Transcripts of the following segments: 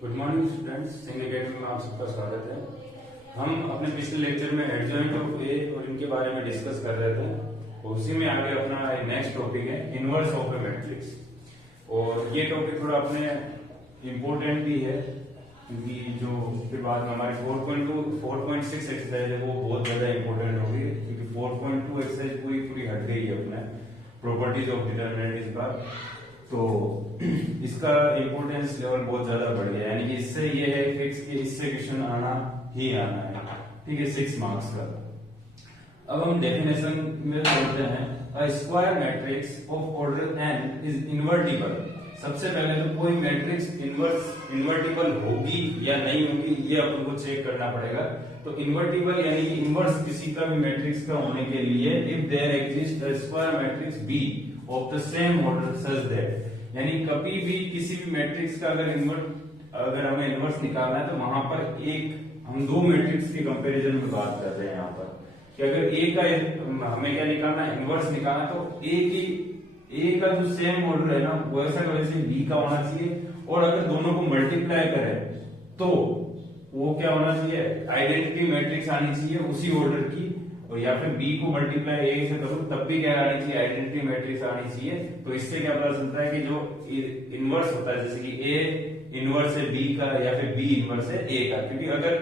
Good morning students, Singh academy में आप सबका स्वागत है। हम अपने पिछले लेक्चर में एडजॉइंट ऑफ ए और इनके बारे में डिस्कस कर रहे थे। उसी में आगे अपना नेक्स्ट टॉपिक है इनवर्स ऑफ ए मैट्रिक्स। और ये टॉपिक थोड़ा अपने इम्पोर्टेंट भी है क्योंकि जो फिर बाद में हमारे 4.6 एक्सरसाइज है वो बहुत ज्यादा इम्पोर्टेंट होगी क्योंकि 4.2 एक्सरसाइज पूरी पूरी हट गई है अपने प्रॉपर्टीज ऑफ डिटरमिनेंट का। तो इसका इम्पोर्टेंस लेवल बहुत ज्यादा बढ़ गया, यानी कि इससे ये है फिक्स कि इससे क्वेश्चन आना ही आना है, ठीक है, 6 मार्क्स का। अब हम डेफिनेशन में बोलते हैं अ square matrix of order n is invertible. सबसे पहले तो कोई मैट्रिक्स इन्वर्टिबल होगी या नहीं होगी ये अपन को चेक करना पड़ेगा। तो इन्वर्टिबल यानी कि इन्वर्स किसी का भी मैट्रिक्स का होने के लिए if there exist a square matrix B of the same order such that, यानी कभी भी किसी भी मैट्रिक्स का अगर हमें इन्वर्स निकालना है तो वहां पर हम दो मैट्रिक्स के कंपैरिजन में बात कर रहे हैं यहाँ पर कि अगर ए का हमें क्या निकालना है, इन्वर्स निकालना है, तो ए का जो सेम ऑर्डर है ना वैसा वैसे बी का होना चाहिए। और अगर दोनों को मल्टीप्लाई करें तो वो क्या होना चाहिए, आइडेंटिटी मैट्रिक्स आनी चाहिए उसी ऑर्डर की। और या फिर बी को मल्टीप्लाई ए से करो तब भी क्या आनी चाहिए, आइडेंटिटी मैट्रिक्स आनी चाहिए। तो इससे क्या पता चलता है कि जो इनवर्स होता है जैसे कि ए इनवर्स है बी का या फिर बी इनवर्स है ए का, क्योंकि अगर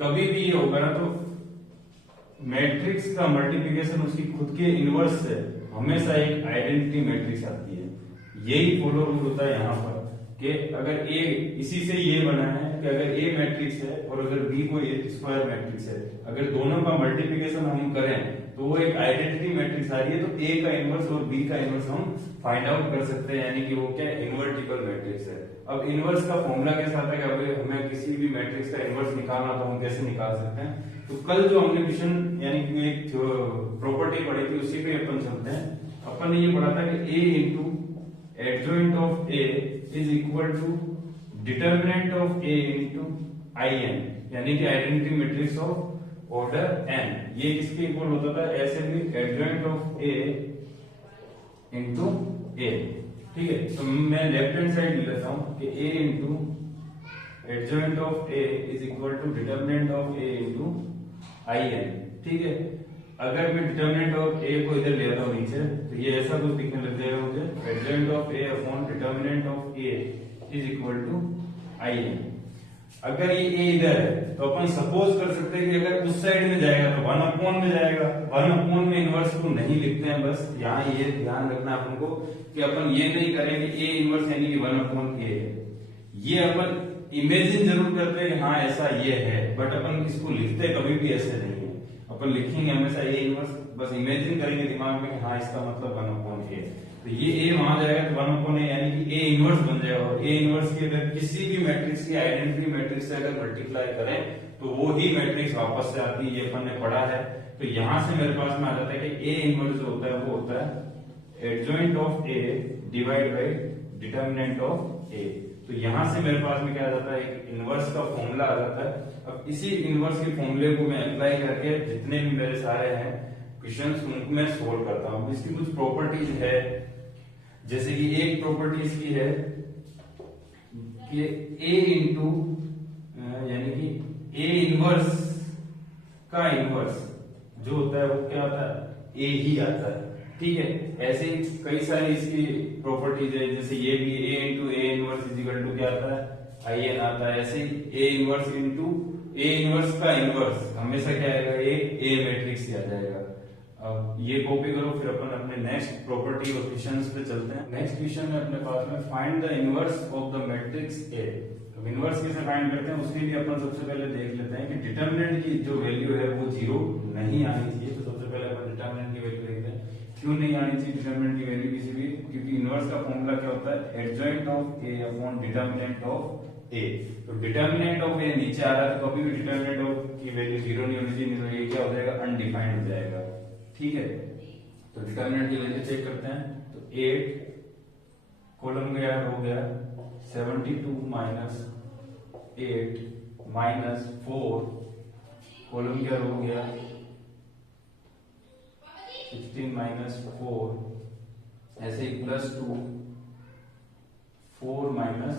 कभी भी ये होगा ना तो मैट्रिक्स का मल्टीप्लिकेशन उसकी खुद के इनवर्स से हमेशा एक आइडेंटिटी मैट्रिक्स आती है। यही फॉलो रूल होता है यहाँ पर कि अगर ए, इसी से ये बना है कि अगर ए मैट्रिक्स है और अगर बी को स्क्वायर मैट्रिक्स है, अगर दोनों का मल्टीप्लिकेशन हम करें तो वो एक आइडेंटिटी मैट्रिक्स आ रही है, तो ए का इनवर्स और बी का इनवर्स हम फाइंड आउट कर सकते हैं, यानी कि वो क्या इन्वर्टिबल मैट्रिक्स है। अब इनवर्स का फॉर्मूला कैसा आता है कि अगर हमें किसी भी मैट्रिक्स का इनवर्स निकालना तो हम कैसे निकाल सकते हैं। तो कल जो हमने क्वेश्चन यानी कि एक प्रॉपर्टी पढ़ी थी उसी पे अपन चलते हैं। अपन ने ये पढ़ा था कि A into adjoint of A is equal to determinant of A into I n, यानी कि identity matrix of order n. ये किसके इक्वल होता था, ऐसे भी adjoint of A into A, ठीक है। तो मैं लेफ्ट हैंड साइड ले लेता हूं कि A into adjoint of A is equal to determinant of A into I n, ठीक है। अगर मैं डिटर्मिनेंट ऑफ ए को इधर ले आता हूं नीचे तो ये ऐसा कुछ दिखने लग जाएगा मुझे, adjoint of A upon determinant of A is equal to I N. अगर ये ए इधर है तो अपन सपोज कर सकते हैं कि अगर उस साइड में जाएगा तो 1 अपॉन में जाएगा। 1 अपॉन में इनवर्स को नहीं लिखते हैं, बस यहाँ ये ध्यान रखना अपन को कि अपन ये नहीं करेंगे ए इनवर्स यानी कि 1 अपॉन ए है। ये अपन इमेजिन जरूर करते हैं हाँ ऐसा ये है, बट अपन इसको लिखते कभी भी ऐसे नहीं है। अपन लिखेंगे हमेशा ए इनवर्स, बस इमेजिन करेंगे दिमाग में कि हाँ इसका मतलब 1 अपॉन ए। तो ये ए वहां जाएगा तो 1 अपॉन ए यानी कि ए इनवर्स बन जाएगा। और ए इनवर्स की अगर किसी भी मैट्रिक्स की आइडेंटिटी मैट्रिक्स से अगर मल्टीप्लाई करें तो वो ही मैट्रिक्स वापस से आती है, ये अपन ने पढ़ा है। तो यहां से मेरे पास में आ जाता है कि ए इनवर्स जो होता है वो होता है adjoint of A divide by determinant of A. तो यहां से मेरे पास में क्या आ जाता है, एक इनवर्स का फॉर्मूला आ जाता है। अब इसी इनवर्स के फॉर्मूले को मैं अप्लाई करके जितने भी मेरे सारे हैं क्वेश्चंस उनको मैं सोल्व करता हूं। इसकी कुछ प्रॉपर्टीज है, जैसे कि एक प्रॉपर्टी इसकी है कि ए इंटू यानी कि ए इनवर्स का इनवर्स जो होता है वो क्या होता है, ए ही आता है, ठीक है। ऐसे ही कई सारी इसकी प्रॉपर्टीज है, जैसे ये भी A into A inverse is equal to क्या आता है, आई एन आता है। ऐसे ही A inverse into A inverse का इनवर्स हमेशा क्या आएगा, ए मैट्रिक्स ही आ जाएगा। अब ये कॉपी करो, फिर अपन अपने नेक्स्ट प्रॉपर्टी और क्वेश्चंस पे चलते हैं। नेक्स्ट क्वेश्चन में अपने पास में find the inverse of the matrix A. तो इनवर्स कैसे फाइंड करते हैं उसके लिए अपन सबसे पहले देख लेते हैं कि डिटर्मिनेंट की जो वैल्यू है वो 0 नहीं आनी चाहिए। तो सबसे पहले अपन डिटर्मिनेंट की वैल्यू देखते हैं। क्यों नहीं आनी चाहिए डिटर्मिनेंट की वैल्यू किसी भी, क्योंकि इनवर्स का फॉर्मूला क्या होता है, adjoint of A upon determinant of A. तो डिटर्मिनेंट ऑफ ए नीचे आ रहा है तो कभी भी डिटर्मिनेंट ऑफ की वैल्यू 0 नहीं होनी चाहिए, तो ये क्या हो जाएगा, अनडिफाइंड हो जाएगा, ठीक है। तो डिटर्मिनेंट की वैल्यू चेक करते हैं। तो 8 कॉलम गया हो गया 72 माइनस 8 माइनस 4 कॉलम क्या हो गया 16 माइनस 4, ऐसे ही प्लस 2 4 माइनस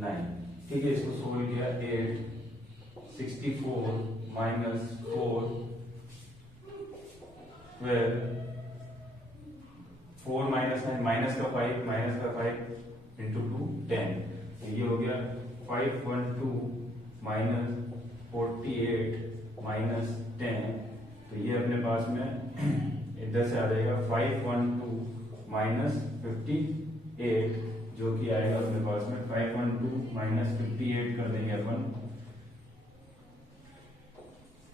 9, ठीक है, इसको सोल्व किया 8 64 माइनस 4 12 4 माइनस 9 माइनस का 5 इंटू 2 10। ये हो गया 512 माइनस 48 माइनस 10। तो ये अपने पास में इधर से आ जाएगा 512 माइनस 58, जो कि आएगा अपने पास में 512 माइनस 58 कर देंगे अपन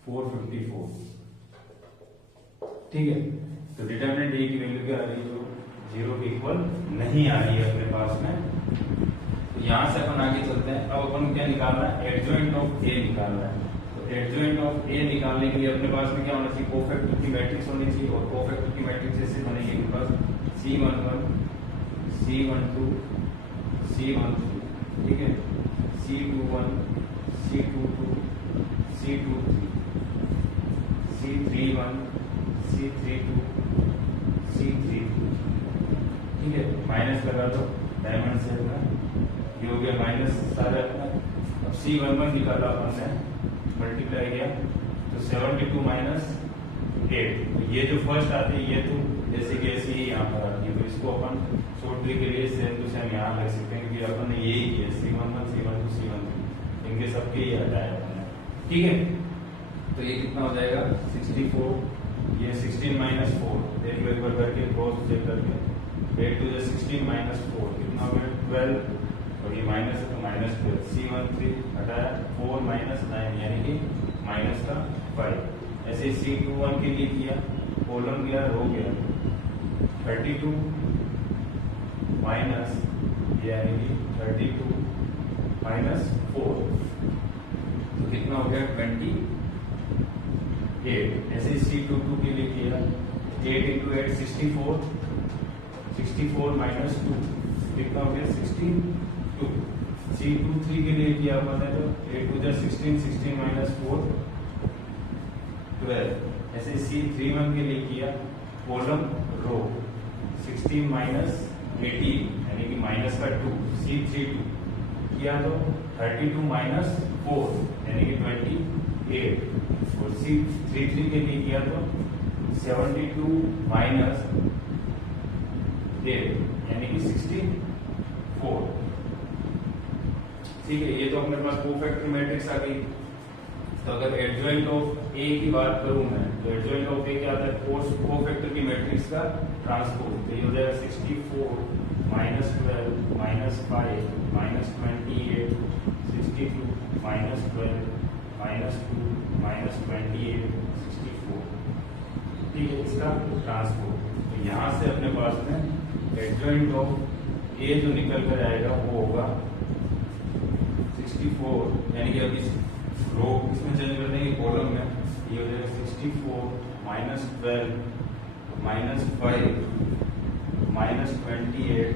454। ठीक है, तो डिटरमिनेंट ए की वैल्यू क्या आ रही है, जो 0 के इक्वल नहीं आ रही है अपने पास में। तो यहां से अपन आगे चलते हैं। अब अपन क्या निकालना है, एडजॉइंट ऑफ ए निकालना है। तो एडजॉइंट ऑफ ए निकालने के लिए अपने पास में क्या होना चाहिए, कोफैक्टर की मैट्रिक्स होनी चाहिए। और कोफैक्टर की मैट्रिक्स ऐसे बनेगी अपने पास C11 C12 C13, ठीक है, C21 C22 C23 C31 C32 C32, ठीक है, माइनस लगा दो डायमंड से अपना, ये हो गया माइनस सारा अपना। अब C11 निकाला अपन ने, मल्टीप्लाई किया तो 72 माइनस 8। तो ये जो फर्स्ट आती है ये तो जैसे कि ऐसे ही यहाँ पर आती है, तो इसको अपन शॉर्टली के लिए सेम टू सेम यहाँ लग सकते हैं, क्योंकि अपन ने यही किया C11 C12 C13, इनके सबके ही हटाया अपन ने। ठीक है, तो ये कितना हो जाएगा 64, ये 16 माइनस 4, देख लो एक बार करके क्रॉस चेक करके, 8 टू 16 माइनस 4 कितना हो गया 12, और ये माइनस है तो माइनस 12। C13 हटाया 4 माइनस 9 यानी कि माइनस का 5। ऐसे C21 के लिए किया, कॉलम गया रो गया 32 माइनस यानी कि 32 माइनस 4, तो कितना हो गया 28। ऐसे C22 के लिए किया 8 इंटू 8 64, 64 माइनस 2 कितना हो गया 62। C23 के लिए किया अपन ने तो 8 टू 16 16 माइनस 4 12। ऐसे C31 के लिए किया कॉलम रो 16 माइनस 18 यानी कि माइनस का 2, C32 किया तो 32 माइनस 4 यानी कि 28, और C33 के लिए किया तो 72 माइनस 8 यानी कि 64। ठीक है, ये तो अपने पास कोफैक्टर मैट्रिक्स आ गई। तो अगर एडजॉइंट ऑफ ए की बात करूं मैं, तो एडजॉइंट ऑफ ए क्या आता है, कोफैक्टर की मैट्रिक्स का ट्रांसपोज। तो ये हो जाएगा 64 minus 12 minus 5 minus 28 62 minus 12 minus 2 minus 28 64। ठीक है, इसका ट्रांसपोज। तो यहाँ से अपने पास में एडजॉइंट ऑफ ए जो निकल कर आएगा वो होगा 64, यानी कि अब इस रो इसमें चेंज कर देंगे कॉलम में, ये हो जाएगा 64 minus 12 minus 5 minus 28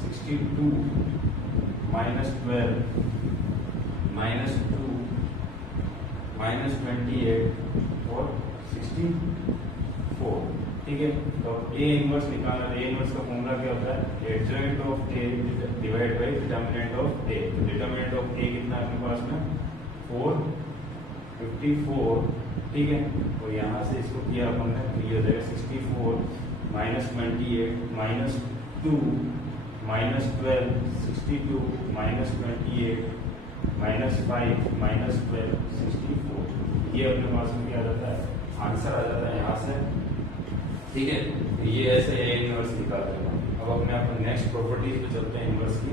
62 minus 12 minus 2 minus 28 और 64। ठीक है, तो ए इनवर्स निकालना। ए इनवर्स का फॉर्मूला क्या होता है, adjoint of A divide by determinant of A. तो डिटरमिनेंट ऑफ ए कितना अपने पास में 454। ठीक है, तो यहाँ से इसको किया अपन ने, तो ये हो जाएगा 64 minus 28 minus 2 minus 12 62 minus 28 minus 5 minus 12 64। ये अपने पास में क्या आ जाता है, आंसर आ जाता है यहाँ से। ठीक है, तो ये ऐसे ए इनवर्स निकालते हैं। अब अपने नेक्स्ट प्रॉपर्टीज पे चलते हैं इनवर्स की।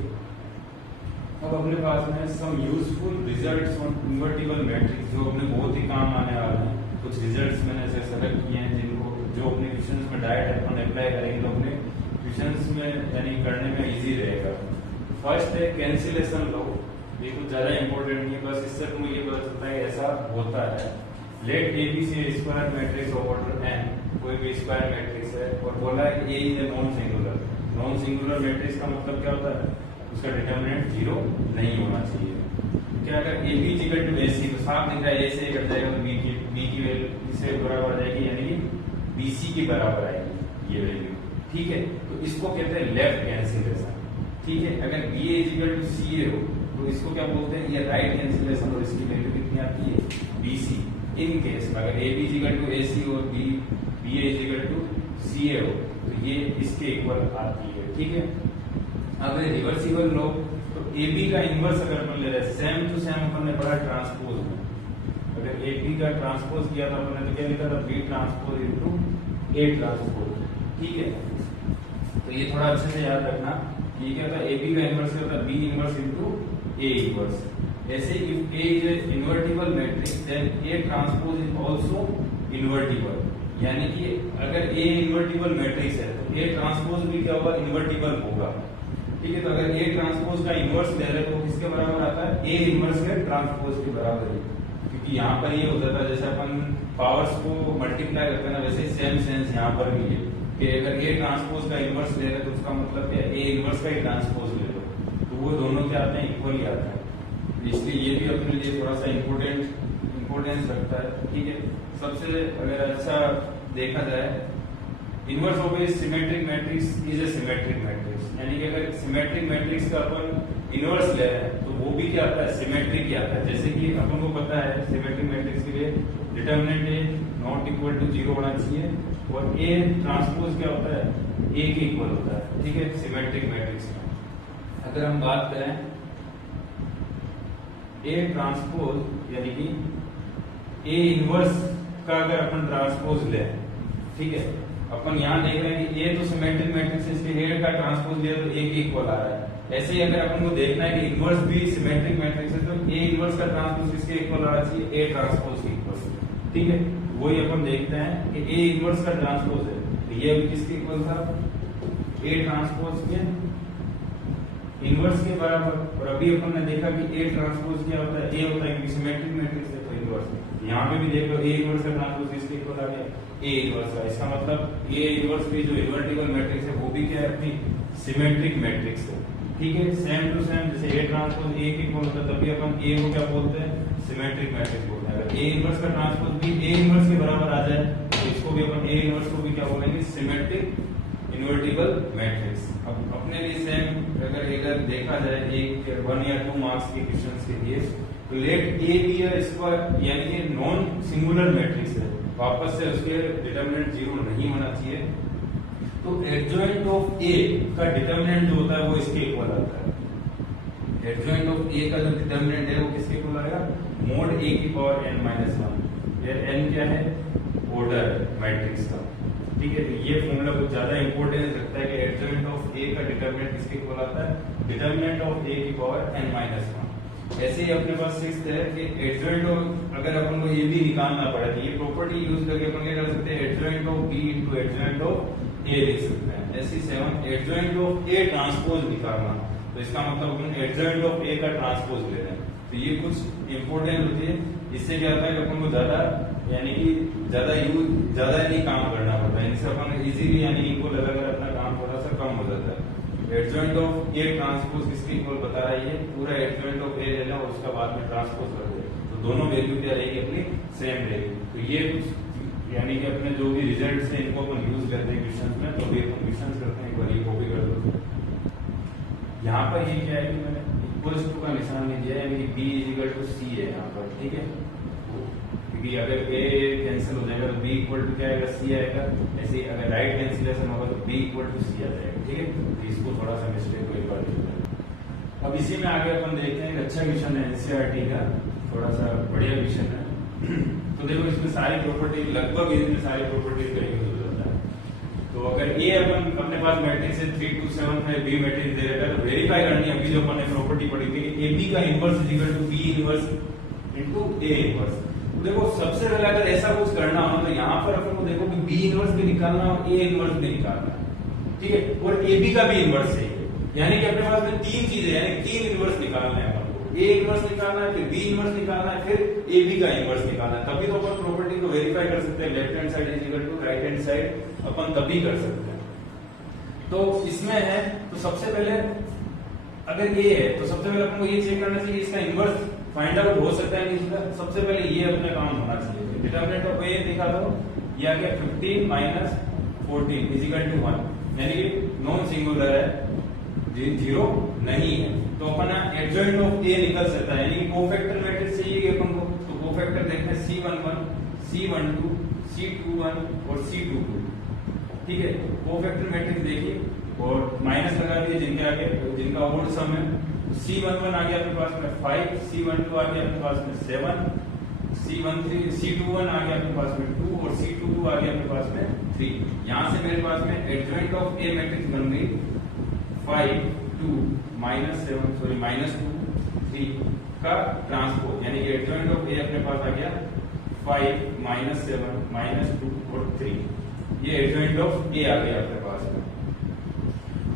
अब अपने पास में some useful results on invertible matrix, जो अपने बहुत ही काम आने वाले हैं। कुछ रिजल्ट्स मैंने ऐसे सेलेक्ट किए हैं जिनको जो अपने क्वेश्चंस में डायरेक्ट अपन अप्लाई करेंगे तो अपने क्वेश्चंस में यानी करने में इजी रहेगा। फर्स्ट है कैंसिलेशन लॉ। ये कुछ ज्यादा इंपॉर्टेंट नहीं है, बस इससे तुम्हें ये पता चलता है ऐसा होता है। Let A B C square matrix of order n, कोई भी स्क्वायर मैट्रिक्स है, और बोला है कि A is a non singular. Non singular matrix का मतलब क्या होता है, उसका डिटरमिनेंट 0 नहीं होना चाहिए। क्या अगर A B equal to A सी, तो साफ दिख रहा है ए से कट जाएगा तो बी की वैल्यू इससे बराबर आ जाएगी, यानी कि बी सी के बराबर आएगी ये वैल्यू। ठीक है, तो इसको कहते हैं लेफ्ट कैंसिलेशन। ठीक है। अगर B A is equal to C A हो तो इसको क्या बोलते हैं, ये राइट कैंसिलेशन, और इसकी वैल्यू कितनी आती है, बी सी। इन केस में अगर A B is equal to A C और B A is equal to C A हो तो ये इसके इक्वल आती है, ठीक है। अब रिवर्सिबल लो तो ए बी का इनवर्स अगर अपन ले रहे हैं, सेम टू सेम अपन ने पढ़ा ट्रांसपोज में, अगर ए बी का ट्रांसपोज किया था अपन ने तो क्या लिखा था, B transpose into A transpose, ठीक है। तो ये थोड़ा अच्छे से याद रखना, ठीक है। तो ए बी का इनवर्स होता है B inverse into A inverse. ऐसे if A is a invertible matrix then A transpose is also invertible, यानी कि अगर ए इन्वर्टिबल मैट्रिक्स है तो ए ट्रांसपोज भी क्या होगा, इन्वर्टिबल होगा, ठीक है। तो अगर ए ट्रांसपोज का इनवर्स ले रहे तो किसके बराबर आता है, ए इनवर्स के ट्रांसपोज के बराबर है, क्योंकि यहाँ पर ये होता था जैसे अपन पावर्स को मल्टीप्लाई करते हैं ना, वैसे सेम सेंस यहाँ पर भी है कि अगर ए ट्रांसपोज का इनवर्स ले रहे तो उसका मतलब क्या है, ए इनवर्स का ही ट्रांसपोज ले लो, तो वो दोनों क्या आते हैं, इक्वल ही आता है। इसलिए ये भी अपने लिए थोड़ा सा इम्पोर्टेंस रखता है, ठीक है। सबसे अगर अच्छा देखा जाए, inverse of A symmetric matrix is a symmetric matrix, यानी कि अगर सिमेट्रिक मैट्रिक्स का अपन इनवर्स ले रहे हैं तो वो भी क्या आता है, सिमेट्रिक ही आता है। जैसे कि अपन को पता है सिमेट्रिक मैट्रिक्स के लिए determinant A not equal to 0 होना चाहिए और ए ट्रांसपोज क्या होता है, ए के इक्वल होता है, ठीक है, सिमेट्रिक मैट्रिक्स में। अगर हम बात करें ए ट्रांसपोज यानी कि ए इनवर्स का अगर अपन ट्रांसपोज ले, ठीक है, अपन यहाँ देख रहे हैं कि ए तो सिमेट्रिक मैट्रिक्स है, इसके ए का ट्रांसपोज लिया तो ए के इक्वल आ रहा है। ऐसे ही अगर अपन को देखना है कि इनवर्स भी सिमेट्रिक मैट्रिक्स है तो ए इनवर्स का ट्रांसपोज इसके इक्वल आना चाहिए, ए ट्रांसपोज के इक्वल, ठीक है। वही अपन देखते हैं कि ए इनवर्स का ट्रांसपोज है तो ये अभी किसके इक्वल था, ए ट्रांसपोज के इनवर्स के बराबर। और अभी अपन ने देखा कि ए ट्रांसपोज क्या होता है, ए होता है क्योंकि सिमेट्रिक मैट्रिक्स है तो इनवर्स। यहाँ पे भी देख लो ए इनवर्स का ट्रांसपोज इसके इक्वल आ गया, ए इनवर्स का। इसका मतलब ए इनवर्स भी जो इन्वर्टिबल मैट्रिक्स है वो भी क्या है, अपनी सिमेट्रिक मैट्रिक्स है, ठीक है। सेम टू सेम जैसे ए ट्रांसपोज ए के इक्वल होता है तभी अपन ए को क्या बोलते हैं, सिमेट्रिक मैट्रिक्स बोलते हैं। अगर ए इनवर्स का ट्रांसपोज भी ए इनवर्स के बराबर आ जाए तो इसको भी अपन ए इनवर्स को भी क्या बोलेंगे, सिमेट्रिक इन्वर्टिबल मैट्रिक्स। अब अपने लिए सेम अगर देखा जाए एक 1 या 2 मार्क्स के क्वेश्चंस के लिए, तो let A B a square यानी कि नॉन सिंगुलर मैट्रिक्स है, वापस से उसके डिटरमिनेंट 0 नहीं होना चाहिए, तो एडजॉइंट ऑफ ए का डिटरमिनेंट जो होता है वो इसके इक्वल आता है। एडजॉइंट ऑफ ए का जो डिटरमिनेंट है वो किसके इक्वल आएगा, मोड ए की पावर n माइनस 1। ये n क्या है, ऑर्डर मैट्रिक्स का, ठीक है। तो ये फॉर्मूला कुछ ज्यादा इंपॉर्टेंस रखता है कि एडजॉइंट ऑफ ए का डिटरमिनेंट किसके इक्वल आता है, डिटरमिनेंट ऑफ ए की पावर n माइनस 1। ऐसे ही अपने पास सिक्स्थ है कि एडजॉइंट ऑफ, अगर अपन को ये भी निकालना पड़े तो ये प्रॉपर्टी यूज करके अपन क्या कर सकते हैं, adjoint of B into adjoint of A लिख सकते हैं। ऐसी 7 एडजॉइंट ऑफ ए ट्रांसपोज निकालना, तो इसका मतलब अपन एडजॉइंट ऑफ ए का ट्रांसपोज ले रहे हैं, तो ये कुछ इंपॉर्टेंट होती है। इससे क्या होता है कि अपन को ज्यादा यानी कि ज्यादा नहीं काम करना पड़ता है, इनसे अपन इजीली यानी इनको लगाकर अपना काम थोड़ा सा कम हो जाता है। एडजॉइंट ऑफ ए ट्रांसपोज किसके इक्वल बता रहा है, ये पूरा एडजॉइंट ऑफ ए लेना और उसका बाद में ट्रांसपोज कर दे, तो दोनों वैल्यू क्या रहेगी, अपनी सेम रहेगी। तो ये कुछ यानी कि अपने जो भी रिजल्ट है इनको अपन यूज करते हैं क्वेश्चन में, तो अभी अपन क्वेश्चन करते हैं, एक बार ये कॉपी कर दो। यहाँ पर ये क्या है कि मैंने इक्वल्स टू का निशान नहीं दिया है, यानी बी इज इक्वल टू सी है यहाँ पर, ठीक है। क्योंकि अगर ए कैंसिल हो जाएगा तो बी इक्वल टू क्या आएगा, सी आएगा। ऐसे अगर राइट कैंसिलेशन होगा तो बी इक्वल टू सी आ जाएगा, ठीक है। तो इसको थोड़ा सा मिस्टेक को एक बार देखते हैं। अब इसी में आगे अपन देखते हैं, एक अच्छा क्वेश्चन है एनसीईआरटी का, थोड़ा सा बढ़िया क्वेश्चन है। तो देखो इसमें सारी प्रॉपर्टी, लगभग इसमें सारी प्रॉपर्टीज का यूज हो जाता है। तो अगर ए अपन अपने पास मैट्रिक्स है 3 2 7 में बी मैट्रिक्स दे रखा है तो वेरीफाई करनी है। अभी जो अपन ने प्रॉपर्टी पढ़ी थी ए बी का inverse is equal to B inverse into A inverse. देखो सबसे पहले अगर ऐसा कुछ करना हो तो यहाँ पर अपन को देखो कि बी इनवर्स भी निकालना और ए इनवर्स भी निकालना, ठीक है, और ए बी का भी इनवर्स है, यानी कि अपने पास में 3 चीजें यानी 3 इनवर्स निकालना है अपन को, ए इनवर्स निकालना है, फिर बी इनवर्स निकालना है, फिर ए बी का इनवर्स निकालना है। तभी तो अपन प्रॉपर्टी को वेरीफाई कर सकते हैं, left hand side is equal to right hand side अपन तभी कर सकते हैं। तो इसमें है तो सबसे पहले अगर ए है तो सबसे पहले अपन को ये चेक करना चाहिए इसका इनवर्स फाइंड आउट हो सकता है नहीं। सबसे पहले ये अपने काम होना चाहिए, डिटरमिनेंट ऑफ ए दिखा दो, ये आ गया 15 माइनस 14 इज इक्वल टू 1, यानी कि नॉन सिंगुलर है, जीरो नहीं है, तो अपन एडजॉइंट ऑफ ए निकल सकता है, यानी कोफैक्टर मैट्रिक्स चाहिए अपन को, तो कोफैक्टर देखते हैं C11, C12, C21 और C22। ठीक है, कोफैक्टर मैट्रिक्स देखिए और माइनस लगा दिए जिनके आगे, जिनका ओड सम है। C11 आ गया अपने पास में 5, C12 आ गया अपने पास में 7, C21 आ गया अपने पास में 2 और C22 आ गया अपने पास में 3। यहां से मेरे पास में एडजॉइंट ऑफ ए मैट्रिक्स बन गई 5, 2, -7 -2 3 का ट्रांसपोज, यानी कि एडजॉइंट ऑफ ए अपने पास आ गया 5, -7 -2 और 3। ये एडजॉइंट ऑफ ए आ गया अपने पास में।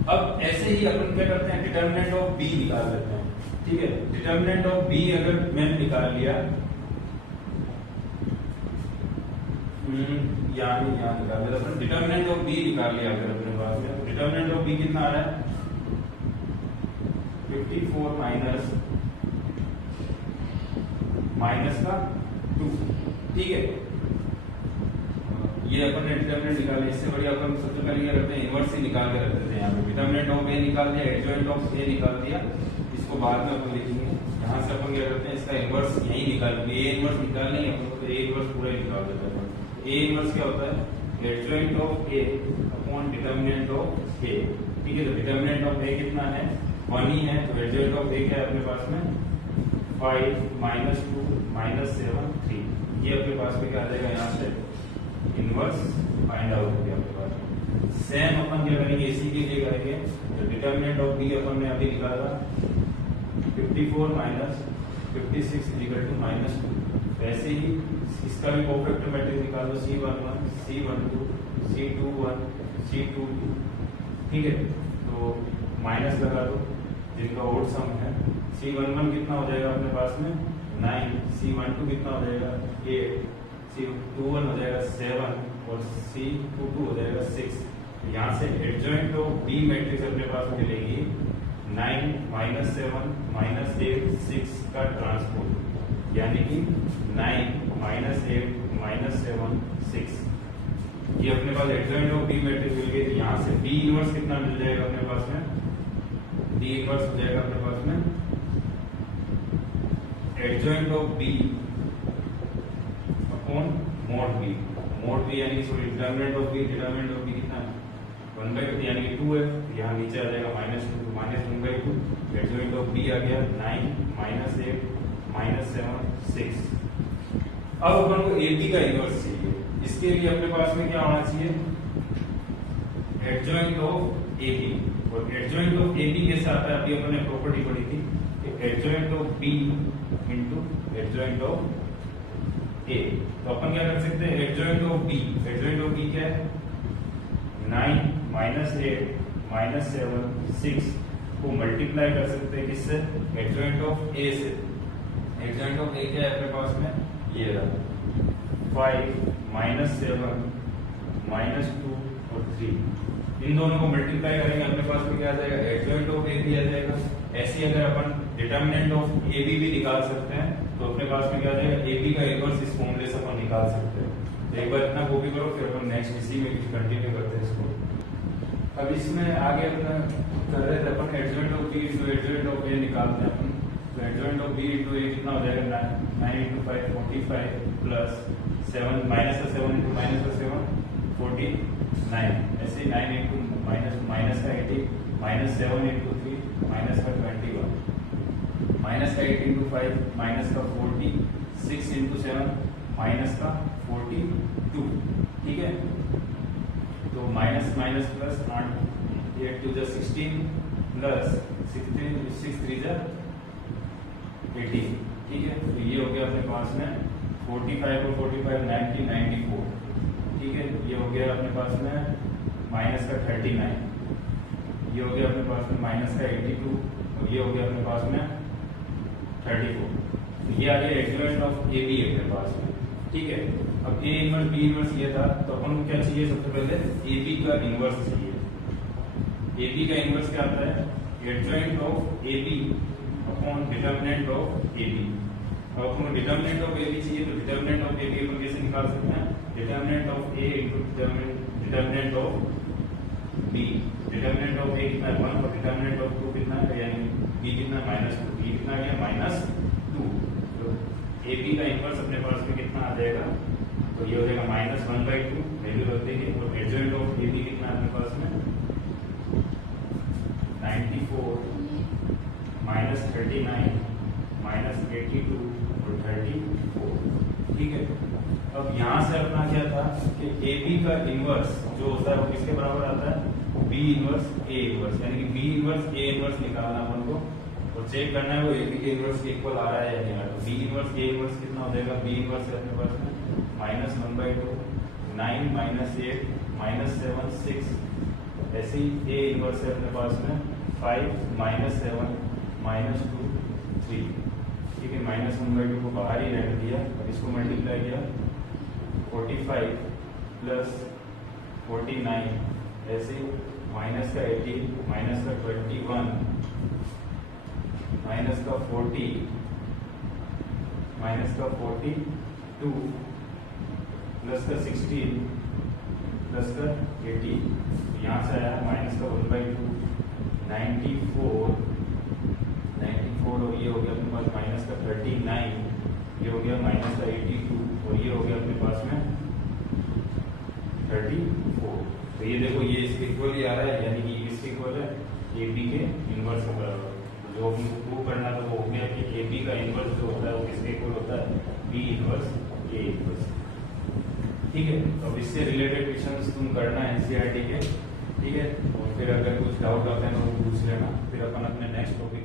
अब ऐसे ही अपन क्या करते हैं, डिटर्मिनेंट ऑफ बी निकाल लेते हैं। ठीक है, डिटर्मिनेंट ऑफ बी अगर मैंने निकाल लिया, यहाँ निकाल लिया, अपन डिटर्मिनेंट ऑफ बी निकाल लिया अगर अपने पास में, डिटर्मिनेंट ऑफ बी कितना आ रहा है 54 माइनस का 2। ठीक है, ये अपन ने डिटर्मिनेंट निकाल लिया। इससे बढ़िया अपन सबसे पहले क्या करते हैं, इनवर्स ही निकाल के रख देते हैं। यहाँ पे डिटर्मिनेंट ऑफ ए निकाल दिया, एडजॉइंट ऑफ ए निकाल दिया, इसको बाद में अपन लिखेंगे। यहाँ से अपन क्या करते हैं, इसका इनवर्स यही निकाल, ए इनवर्स निकाल लेंगे अपन, तो ए इनवर्स पूरा ही निकाल देते हैं। ए इनवर्स क्या होता है, adjoint of A upon determinant of A. ठीक है, तो डिटर्मिनेंट ऑफ ए कितना है 1 ही है, तो एडजॉइंट ऑफ ए क्या है अपने पास में 5 -2 -7 3। ये अपने पास में क्या आ जाएगा, यहाँ से इनवर्स फाइंड आउट हो गया अपने पास। सेम अपन क्या करेंगे, इसी के लिए करेंगे, तो डिटर्मिनेंट ऑफ बी अपन ने अभी निकाला 54 -56 -2। वैसे ही इसका भी कोफैक्टर मैट्रिक्स निकाल दो, C11 C12 C21 C22। ठीक है, तो माइनस लगा दो जिनका ओड सम है। C11 कितना हो जाएगा अपने पास में 9, C12 कितना हो जाएगा 8, C21 हो जाएगा 7 और C22 हो जाएगा 6। यहाँ से एडजॉइंट ऑफ बी मैट्रिक्स अपने पास मिलेगी 9 -7 -8 6 का ट्रांसपोज, यानी कि 9 -8 -7 6। ये अपने पास एडजॉइंट ऑफ बी मैट्रिक्स मिल गई। यहाँ से बी इनवर्स कितना मिल जाएगा अपने पास में, बी इनवर्स हो जाएगा अपने पास में adjoint of B upon mod B यानी सॉरी डिटर्मिनेंट ऑफ बी कितना है 1/2 यानी कि 2 है। यहाँ नीचे आ जाएगा -2 तो -1/2। एडजॉइंट ऑफ बी आ गया 9 -8 -7 6। अब अपन को ए बी का इनवर्स चाहिए, इसके लिए अपने पास में क्या होना चाहिए, एडजॉइंट ऑफ ए बी। और एडजॉइंट ऑफ ए बी कैसे आता है, अभी अपन ने प्रॉपर्टी पढ़ी थी, adjoint of B into adjoint of A. तो अपन क्या कर सकते हैं, एडजॉइंट ऑफ बी क्या है 9 -8 -7 6 को मल्टीप्लाई कर सकते हैं किससे, एडजॉइंट ऑफ ए से। एडजॉइंट ऑफ ए क्या है अपने पास में, ये रहा 5 -7 -2 और 3। इन दोनों को मल्टीप्लाई करेंगे अपने पास में क्या आ जाएगा, एडजॉइंट ऑफ ए भी आ जाएगा। ऐसे अगर अपन डिटर्मिनेंट ऑफ ए बी भी निकाल सकते हैं, तो अपने पास में क्या आ जाएगा, ए बी का इनवर्स इस फॉर्मूले से अपन निकाल सकते हैं। तो एक बार इतना कॉपी करो, फिर अपन नेक्स्ट इसी में कंटिन्यू करते हैं इसको। अब इसमें आगे अपना कर रहे थे अपन adjoint of B into adjoint of A निकालते हैं अपन। तो adjoint of B into A कितना हो जाएगा 9 × 5 45 प्लस 7 -7 इंटू -7 49। ऐसे 9 इंटू माइनस का 80 -7 इंटू 3 माइनस का 21 माइनस का 8 इंटू 5 माइनस का 40 6 इंटू 7 माइनस का 42। ठीक है, तो माइनस प्लस 8 2 16 प्लस 6 3 18। ठीक है, तो ये हो गया अपने पास में 45 और 45 90 94। ठीक है, ये हो गया अपने पास में माइनस का 39, ये हो गया अपने पास में माइनस का 82 और ये हो गया अपने पास में 34। ये आ गया एडजॉइंट ऑफ ए बी अपने पास में। ठीक है, अब ए इनवर्स बी इनवर्स ये था, तो अपन को क्या चाहिए, सबसे पहले ए बी का इनवर्स चाहिए। ए बी का इनवर्स क्या आता है, adjoint of A B upon determinant of A B. अब अपन को डिटर्मिनेंट ऑफ ए बी चाहिए, तो डिटर्मिनेंट ऑफ ए बी अपन कैसे निकाल सकते हैं, determinant of A into determinant of B, determinant of A कितना है 1 और डिटर्मिनेंट ऑफ 2 कितना है, यानी बी कितना -2, बी कितना आ गया -2। तो ए बी का इनवर्स अपने पास में कितना आ जाएगा, तो ये हो जाएगा -1/2 वैल्यू रख देंगे। और एडजॉइंट ऑफ ए बी कितना है अपने पास में 94 -39 -82 और 34। ठीक है, अब यहाँ से अपना क्या था कि ए बी का इनवर्स जो होता है वो किसके बराबर आता है, बी इनवर्स ए इनवर्स, यानी कि बी इनवर्स ए इनवर्स निकालना अपन को और चेक करना है वो ए बी के इनवर्स के इक्वल आ रहा है या नहीं आ रहा। बी इनवर्स ए इनवर्स कितना हो जाएगा, बी इनवर्स है अपने पास में -1/2 9 -8 -7 6, ऐसे ही ए इनवर्स है अपने पास में 5 -7 -2 3। ठीक है, -1/2 को बाहर ही रहने दिया, अब इसको मल्टीप्लाई किया 45 प्लस 49, ऐसे माइनस का 18 माइनस का 21 माइनस का 40 माइनस का 42 प्लस का 16 प्लस का 18, यहाँ से आया माइनस का 1/2 94 और ये हो गया अपने पास माइनस का 39, ये हो गया माइनस का 82 और ये हो गया अपने पास में 34। तो ये देखो ये इसके इक्वल ही आ रहा है, यानी कि ये किसके इक्वल है, ए बी के इनवर्स के बराबर। तो जो हमको प्रूव करना था वो हो गया कि ए बी का इनवर्स जो होता है वो किसके इक्वल होता है, बी इनवर्स ए इनवर्स। ठीक है, तो अब इससे रिलेटेड क्वेश्चंस तुम करना है एनसीईआरटी के। ठीक है, और फिर अगर कुछ डाउट आता है तो पूछ लेना, फिर अपन अपने नेक्स्ट टॉपिक